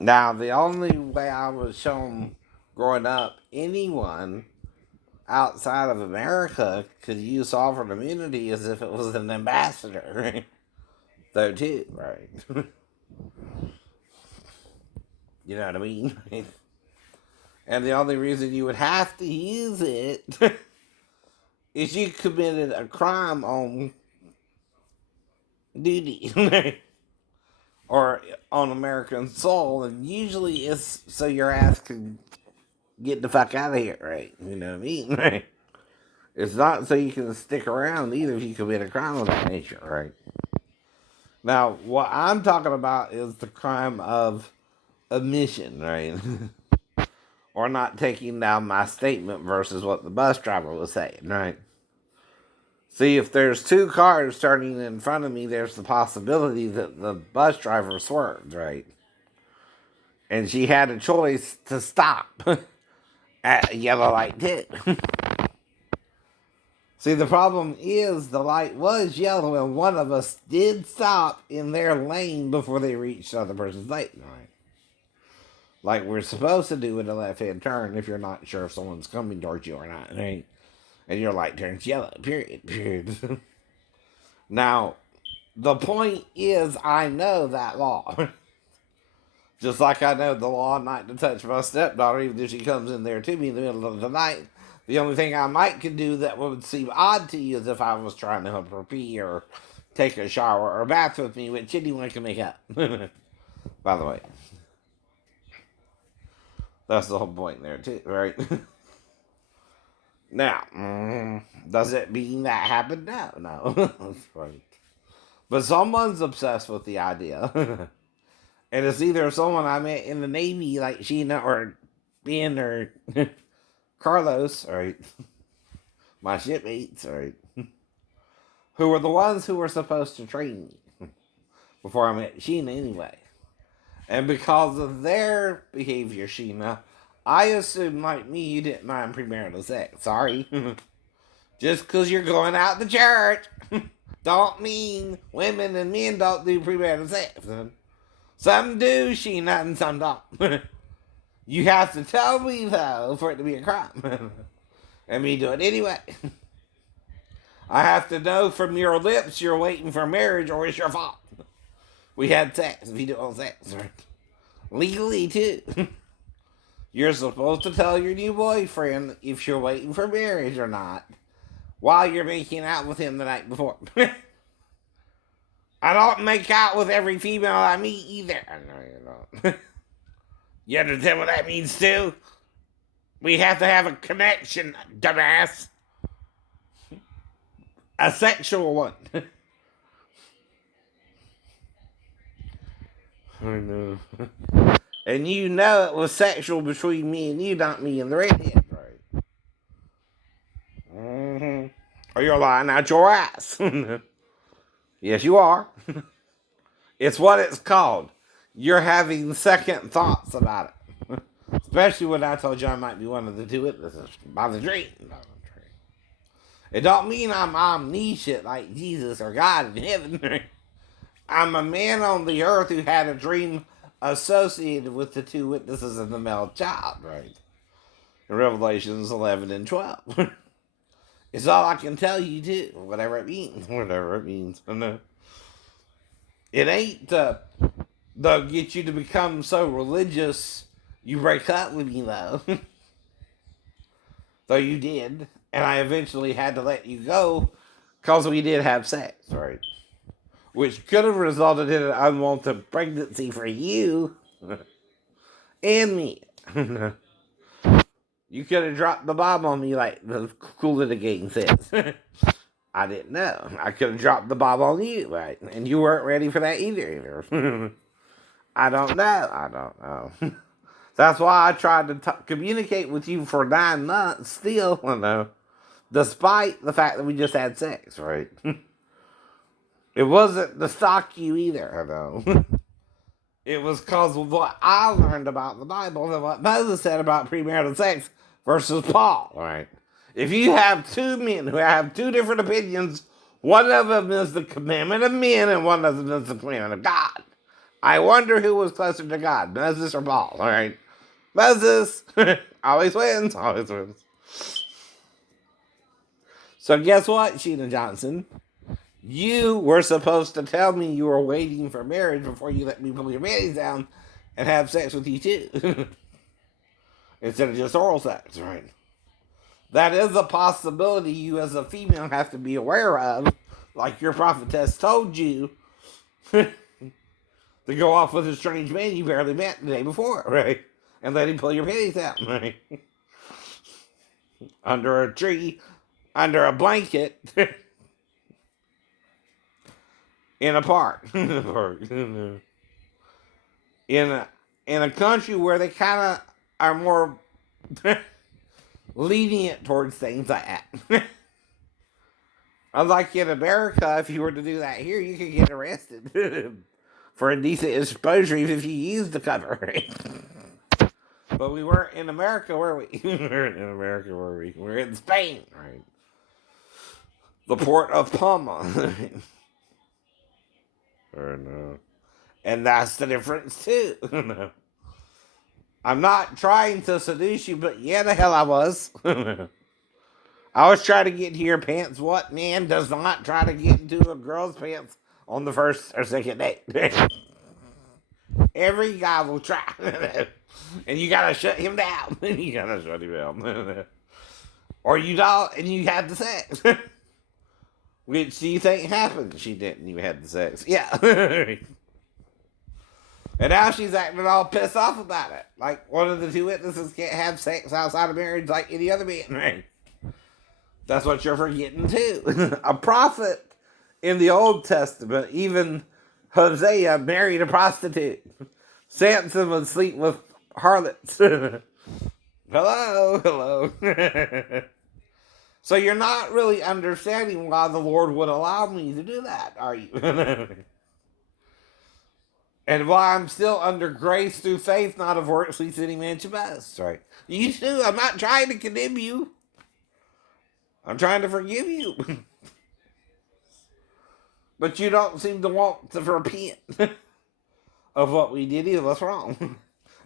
Now, the only way I was shown growing up, anyone outside of America could use sovereign immunity as if it was an ambassador, right? Though, too, right? You know what I mean? And the only reason you would have to use it is you committed a crime on duty or on American soil, and usually it's so your ass can get the fuck out of here, right? You know what I mean? Right? It's not so you can stick around either if you commit a crime of that nature, right? Now, what I'm talking about is the crime of omission, right? Or not taking down my statement versus what the bus driver was saying, right? See, if there's two cars turning in front of me, there's the possibility that the bus driver swerved, right? And she had a choice to stop at a yellow light too. See, the problem is the light was yellow and one of us did stop in their lane before they reached the other person's lane, right? Like we're supposed to do in a left-hand turn if you're not sure if someone's coming towards you or not, right? And your light turns yellow, period. Now, the point is I know that law. Just like I know the law not to touch my stepdaughter, even if she comes in there to me in the middle of the night. The only thing I might could do that would seem odd to you is if I was trying to help her pee or take a shower or bath with me, which anyone can make up. By the way, that's the whole point there too, right? Now, does it mean that happened? No. That's right. But someone's obsessed with the idea. And it's either someone I met in the Navy, like Sheena or Ben or Carlos, right? My shipmates, right? Who were the ones who were supposed to train me before I met Sheena anyway. And because of their behavior, Sheena, I assumed, like me, you didn't mind premarital sex. Sorry. Just because you're going out to church don't mean women and men don't do premarital sex. Some do, Sheena, and some don't. You have to tell me, though, for it to be a crime. And me do it anyway. I have to know from your lips you're waiting for marriage or it's your fault. We had sex if you do all sex, right? Legally, too. You're supposed to tell your new boyfriend if you're waiting for marriage or not while you're making out with him the night before. I don't make out with every female I meet either. I know you don't. You understand what that means, too? We have to have a connection, dumbass. A sexual one. I know. And you know it was sexual between me and you, not me and the redhead, right? Mm-hmm. Or you're lying out your ass. Yes, you are. It's what it's called. You're having second thoughts about it. Especially when I told you I might be one of the two witnesses by the dream. It don't mean I'm omniscient like Jesus or God in heaven. I'm a man on the earth who had a dream associated with the two witnesses and the male child, right? In Revelations 11 and 12. It's all I can tell you, too. Whatever it means. Whatever it means. It ain't to get you to become so religious you break up with me, though. Though you did. And I eventually had to let you go because we did have sex, right? Which could have resulted in an unwanted pregnancy for you and me. You could have dropped the bomb on me like the Cool of the Gang says. I didn't know. I could have dropped the bomb on you, right? And you weren't ready for that either. I don't know. That's why I tried to communicate with you for 9 months still, despite the fact that we just had sex, right? It wasn't to stalk you either, I know. It was because of what I learned about the Bible and what Moses said about premarital sex versus Paul, right? If you have two men who have two different opinions, one of them is the commandment of men and one of them is the commandment of God. I wonder who was closer to God, Moses or Paul. All right, Moses always wins. Always wins. So guess what, Sheena Johnson? You were supposed to tell me you were waiting for marriage before you let me pull your panties down and have sex with you too. Instead of just oral sex, right? That is a possibility you as a female have to be aware of. Like your prophetess told you to go off with a strange man you barely met the day before, right? And let him pull your panties out, right? Under a tree, under a blanket, in a park. in a in a country where they kind of are more lenient towards things like that. Unlike in America, if you were to do that here, you could get arrested for indecent exposure even if you use the cover. Right? But we weren't in America, were we? We weren't in America, were we? We're in Spain, right? The port of Palma. Or no. And that's the difference too. I'm not trying to seduce you, but yeah, the hell I was. I was trying to get into your pants. What man does not try to get into a girl's pants on the first or second date? Every guy will try. And you gotta shut him down. You gotta shut him down. Or you don't, and you have the sex. Which do you think happened? She didn't even have the sex. Yeah. And now she's acting all pissed off about it. Like one of the two witnesses can't have sex outside of marriage like any other man. Right? That's what you're forgetting too. A prophet in the Old Testament, even Hosea married a prostitute. Samson would sleep with harlots. Hello. So you're not really understanding why the Lord would allow me to do that, are you? And why I'm still under grace through faith, not of works, lest any man should boast. Right? You too. I'm not trying to condemn you. I'm trying to forgive you. But you don't seem to want to repent of what we did either. What's wrong?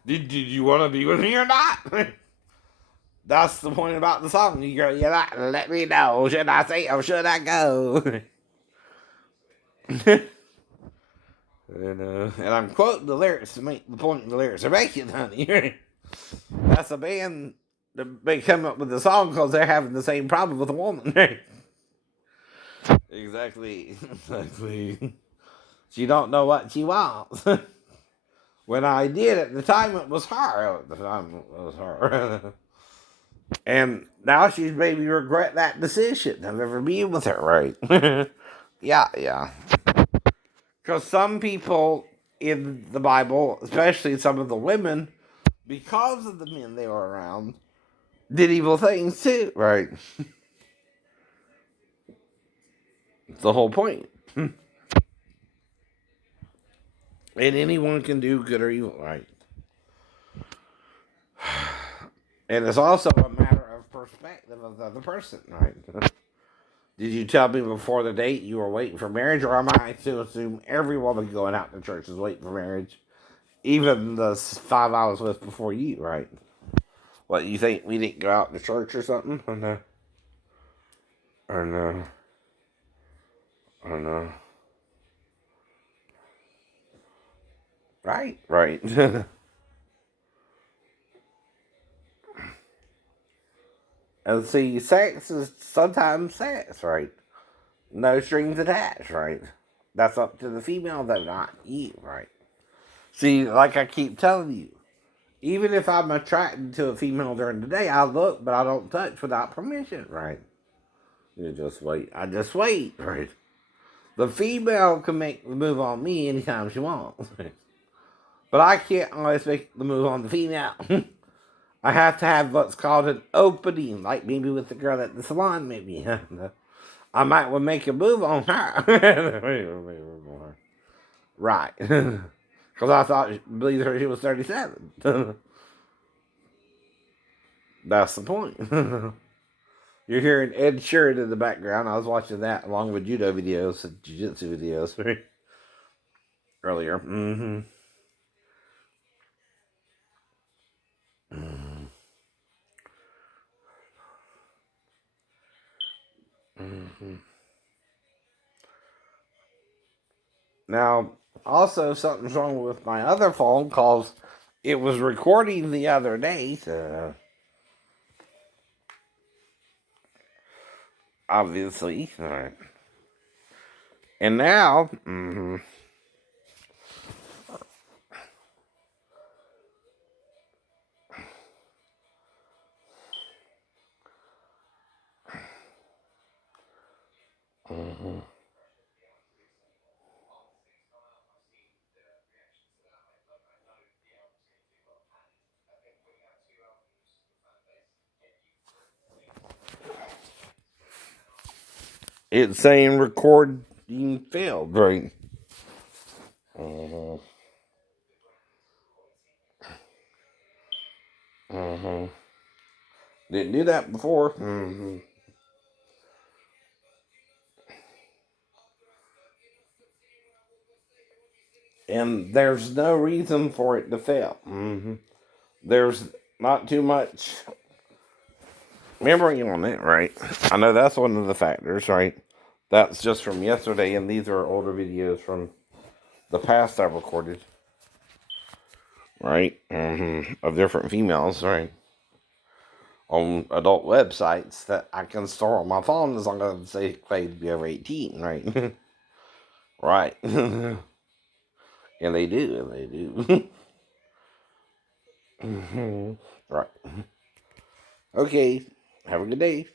Did you want to be with me or not? That's the point about the song. You go, yeah, let me know. Should I say or should I go? And I'm quoting the lyrics to make the point the lyrics are making, honey. That's a band that may come up with the song because they're having the same problem with a woman. Exactly. She don't know what she wants. When I did at the time, it was her. At the time, it was her. And now she's maybe regret that decision of ever being with her, right? Yeah. Because some people in the Bible, especially some of the women, because of the men they were around, did evil things too, right? It's the whole point. And anyone can do good or evil, right? And it's also a matter of perspective of the other person, right? Did you tell me before the date you were waiting for marriage, or am I to assume every woman going out to church is waiting for marriage? Even the 5 hours with before you, right? What, you think we didn't go out to church or something? Or no? Or no? Or no? Right. And see, sex is sometimes sex, right? No strings attached, right? That's up to the female, though, not you, right? See, like I keep telling you, even if I'm attracted to a female during the day, I look, but I don't touch without permission, right? You just wait. I just wait, right? The female can make the move on me anytime she wants. But I can't always make the move on the female. I have to have what's called an opening, like maybe with the girl at the salon, maybe. I might well make a move on her. Right. Because I believed her she was 37. That's the point. You're hearing Ed Sheeran in the background. I was watching that along with judo videos and jiu-jitsu videos. earlier. Mm-hmm. Mm-hmm. Mm-hmm. Now, also something's wrong with my other phone because it was recording the other day. So obviously, and now, mhm. It's saying recording failed, right? Mm-hmm. Mm-hmm. Didn't do that before. Mm-hmm. And there's no reason for it to fail. Mm-hmm. There's not too much memory on it, right? I know that's one of the factors, right? That's just from yesterday, and these are older videos from the past I recorded, right? Of different females, right? On adult websites that I can store on my phone as long as they claim to be over 18, right? Right. And they do, and they do. Right. Okay. Have a good day.